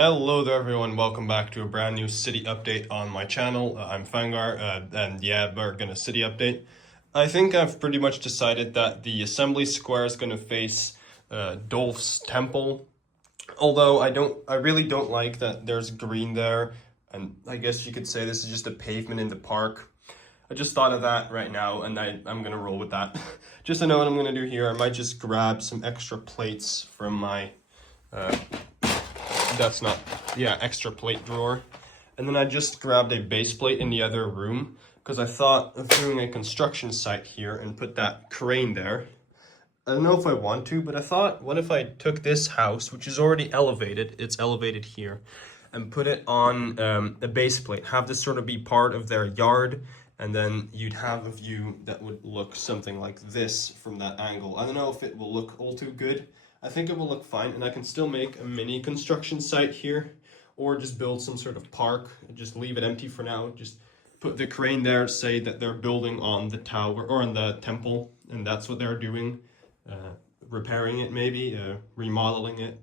Hello there everyone, welcome back to a brand new city update on my channel. I'm Fangar, and yeah, we're gonna city update. I think I've pretty much decided that the assembly square is gonna face Dolph's temple. Although I really don't like that there's green there, and I guess you could say this is just a pavement in the park. I just thought of that right now, and I'm gonna roll with that. Just to know what I'm gonna do here, I might just grab some extra plates from my extra plate drawer. And then I just grabbed a base plate in the other room because I thought of doing a construction site here and put that crane there. I don't know if I want to, but I thought, what if I took this house, which is already elevated, it's elevated here, and put it on a base plate, have this sort of be part of their yard, and then you'd have a view that would look something like this from that angle. I don't know if it will look all too good. I think it will look fine, and I can still make a mini construction site here, or just build some sort of park, just leave it empty for now, just put the crane there, say that they're building on the tower, or on the temple, and that's what they're doing, repairing it maybe, remodeling it,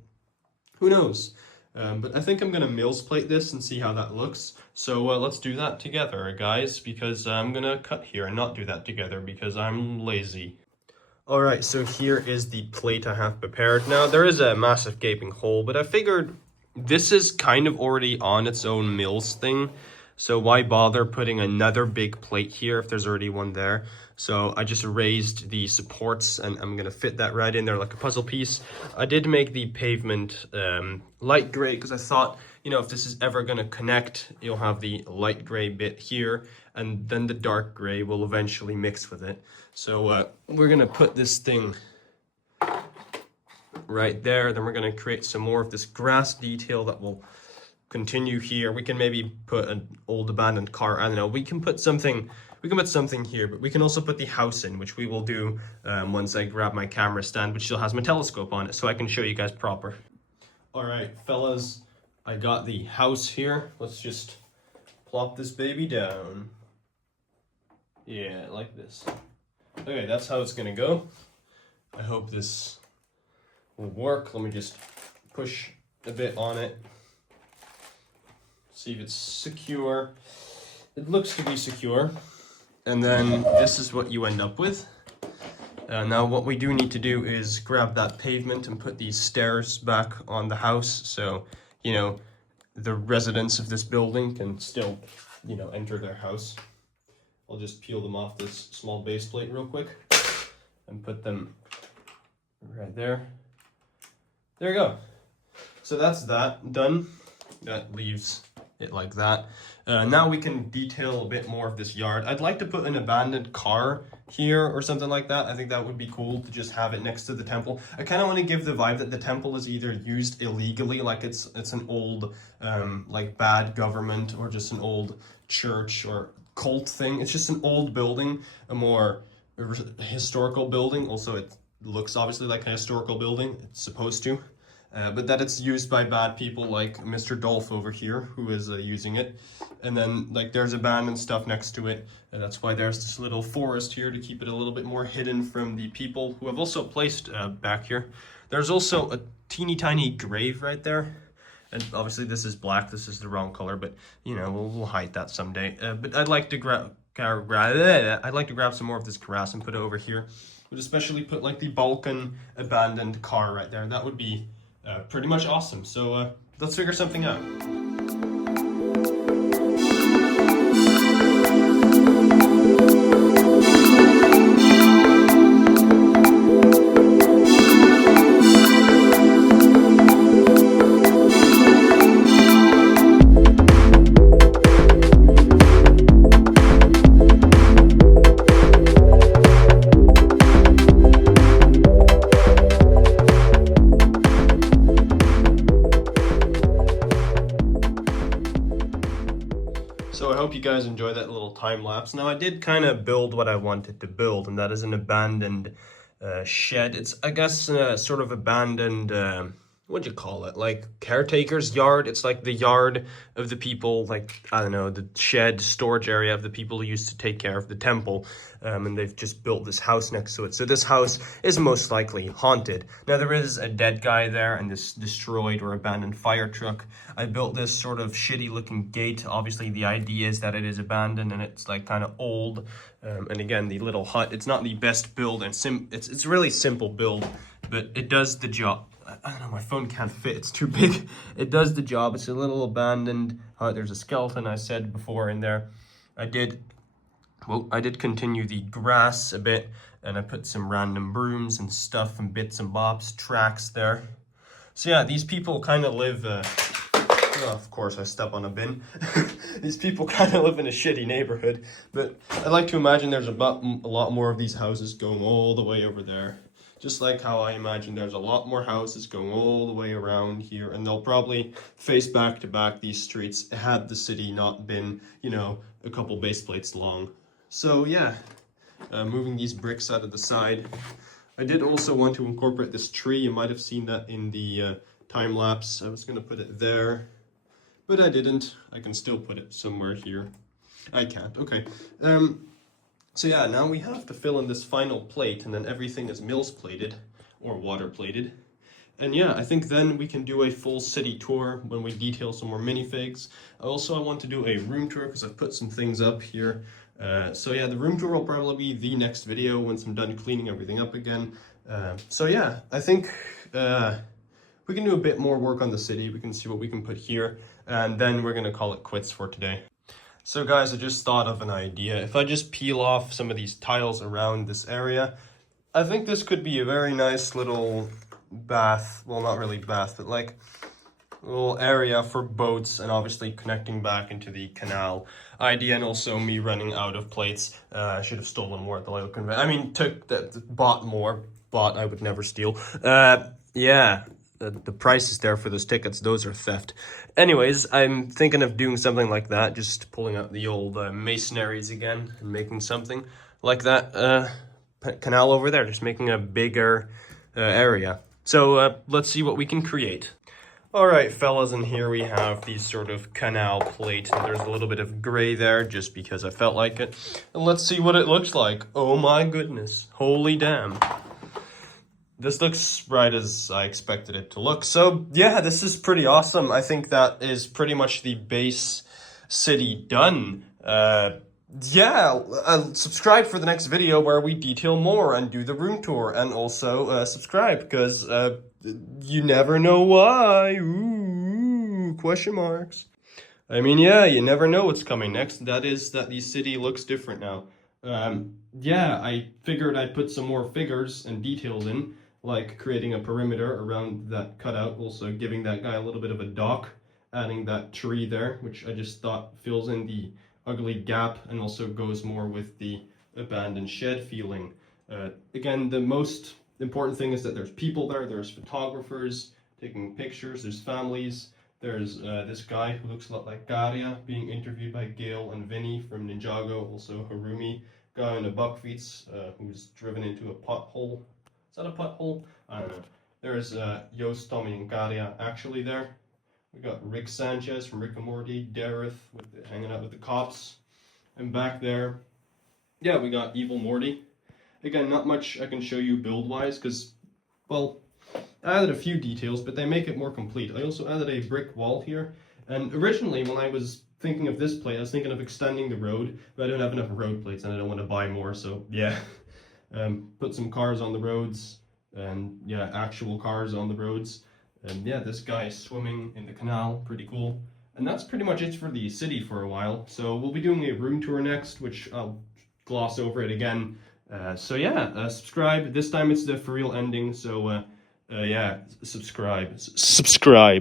who knows. But I think I'm gonna Mills plate this and see how that looks. So let's do that together, guys, because I'm gonna cut here and not do that together because I'm lazy. Alright, so here is the plate I have prepared. Now, there is a massive gaping hole, but I figured this is kind of already on its own Mills thing. So why bother putting another big plate here if there's already one there? So I just raised the supports and I'm going to fit that right in there like a puzzle piece. I did make the pavement light gray because I thought, you know, if this is ever going to connect, you'll have the light gray bit here and then the dark gray will eventually mix with it. So we're going to put this thing right there. Then we're going to create some more of this grass detail that will continue here. We can maybe put an old abandoned car. I don't know. We can put something here, but we can also put the house in, which we will do once I grab my camera stand, which still has my telescope on it, so I can show you guys proper. All right, fellas, I got the house here. Let's just plop this baby down. Yeah, like this. Okay, that's how it's gonna go. I hope this will work. Let me just push a bit on it. See if it's secure. It looks to be secure. And then this is what you end up with. Now what we do need to do is grab that pavement and put these stairs back on the house so, you know, the residents of this building can still, you know, enter their house. I'll just peel them off this small base plate real quick and put them right there. There you go. So that's that done. That leaves it like that. Now we can detail a bit more of this yard. I'd like to put an abandoned car here or something like that. I think that would be cool to just have it next to the temple. I kind of want to give the vibe that the temple is either used illegally, like it's an old like bad government, or just an old church or cult thing. It's just an old building, a more historical building. Also, it looks obviously like a historical building. It's supposed to. But that it's used by bad people like Mr. Dolph over here, who is using it. And then, like, there's abandoned stuff next to it. And that's why there's this little forest here to keep it a little bit more hidden from the people who have also placed back here. There's also a teeny tiny grave right there. And obviously this is black, this is the wrong color, but, you know, we'll hide that someday. But I'd like to grab some more of this grass and put it over here. But especially put, like, the Balkan abandoned car right there. That would be pretty much awesome. So let's figure something out. So I hope you guys enjoy that little time lapse. Now I did kind of build what I wanted to build, and that is an abandoned shed. It's, I guess, sort of abandoned what'd you call it? Like caretaker's yard. It's like the yard of the people, like, I don't know, the shed storage area of the people who used to take care of the temple. And they've just built this house next to it. So this house is most likely haunted. Now there is a dead guy there and this destroyed or abandoned fire truck. I built this sort of shitty looking gate. Obviously the idea is that it is abandoned and it's like kind of old. And again, the little hut, it's not the best build and it's really simple build, but it does the job. I don't know, my phone can't fit, it's too big. It does the job. It's a little abandoned. There's a skeleton I said before in there. I did continue the grass a bit, and I put some random brooms and stuff and bits and bobs, tracks there. So yeah, these people kind of live, oh, of course I step on a bin. These people kind of live in a shitty neighborhood, but I like to imagine there's a lot more of these houses going all the way over there. Just like how I imagine there's a lot more houses going all the way around here, and they'll probably face back to back these streets had the city not been, you know, a couple base plates long. So yeah, moving these bricks out of the side. I did also want to incorporate this tree. You might have seen that in the time lapse. I was going to put it there, but I didn't. I can still put it somewhere here. I can't. Okay. So yeah, now we have to fill in this final plate, and then everything is mills plated or water plated. And yeah, I think then we can do a full city tour when we detail some more minifigs. Also, I want to do a room tour because I've put some things up here. So yeah, the room tour will probably be the next video once I'm done cleaning everything up again. So yeah, I think we can do a bit more work on the city. We can see what we can put here, and then we're gonna call it quits for today. So guys, I just thought of an idea. If I just peel off some of these tiles around this area, I think this could be a very nice little bath. Well, not really bath, but like a little area for boats, and obviously connecting back into the canal idea, and also me running out of plates. I should have stolen more at the local convention. I mean, bought more, bought, I would never steal. Yeah. The price is there for those tickets. Those are theft. Anyways, I'm thinking of doing something like that, just pulling out the old masonries again and making something like that canal over there, just making a bigger area. So let's see what we can create. All right, fellas, and here we have these sort of canal plate. There's a little bit of gray there just because I felt like it. And let's see what it looks like. Oh my goodness. Holy damn. This looks right as I expected it to look. So yeah, this is pretty awesome. I think that is pretty much the base city done. Subscribe for the next video where we detail more and do the room tour, and also subscribe because you never know why. Ooh, question marks. I mean, yeah, you never know what's coming next. That is that the city looks different now. Yeah, I figured I'd put some more figures and details in, like creating a perimeter around that cutout, also giving that guy a little bit of a dock, adding that tree there, which I just thought fills in the ugly gap and also goes more with the abandoned shed feeling. Again, the most important thing is that there's people there, there's photographers taking pictures, there's families, there's this guy who looks a lot like Garia being interviewed by Gail and Vinny from Ninjago, also Harumi, guy in a buckfeets who's driven into a pothole. Is that a pothole? I don't know. There's Yost, Tommy, and Garia actually there. We got Rick Sanchez from Rick and Morty, Dareth hanging out with the cops. And back there, yeah, we got Evil Morty. Again, not much I can show you build-wise because, well, I added a few details, but they make it more complete. I also added a brick wall here. And originally, when I was thinking of this plate, I was thinking of extending the road, but I don't have enough road plates and I don't want to buy more, so yeah. Put some cars on the roads, and yeah, actual cars on the roads. And yeah, this guy is swimming in the canal, pretty cool. And that's pretty much it for the city for a while. So we'll be doing a room tour next, which I'll gloss over it again. So yeah, subscribe. This time it's the for real ending, so yeah, subscribe. Subscribe.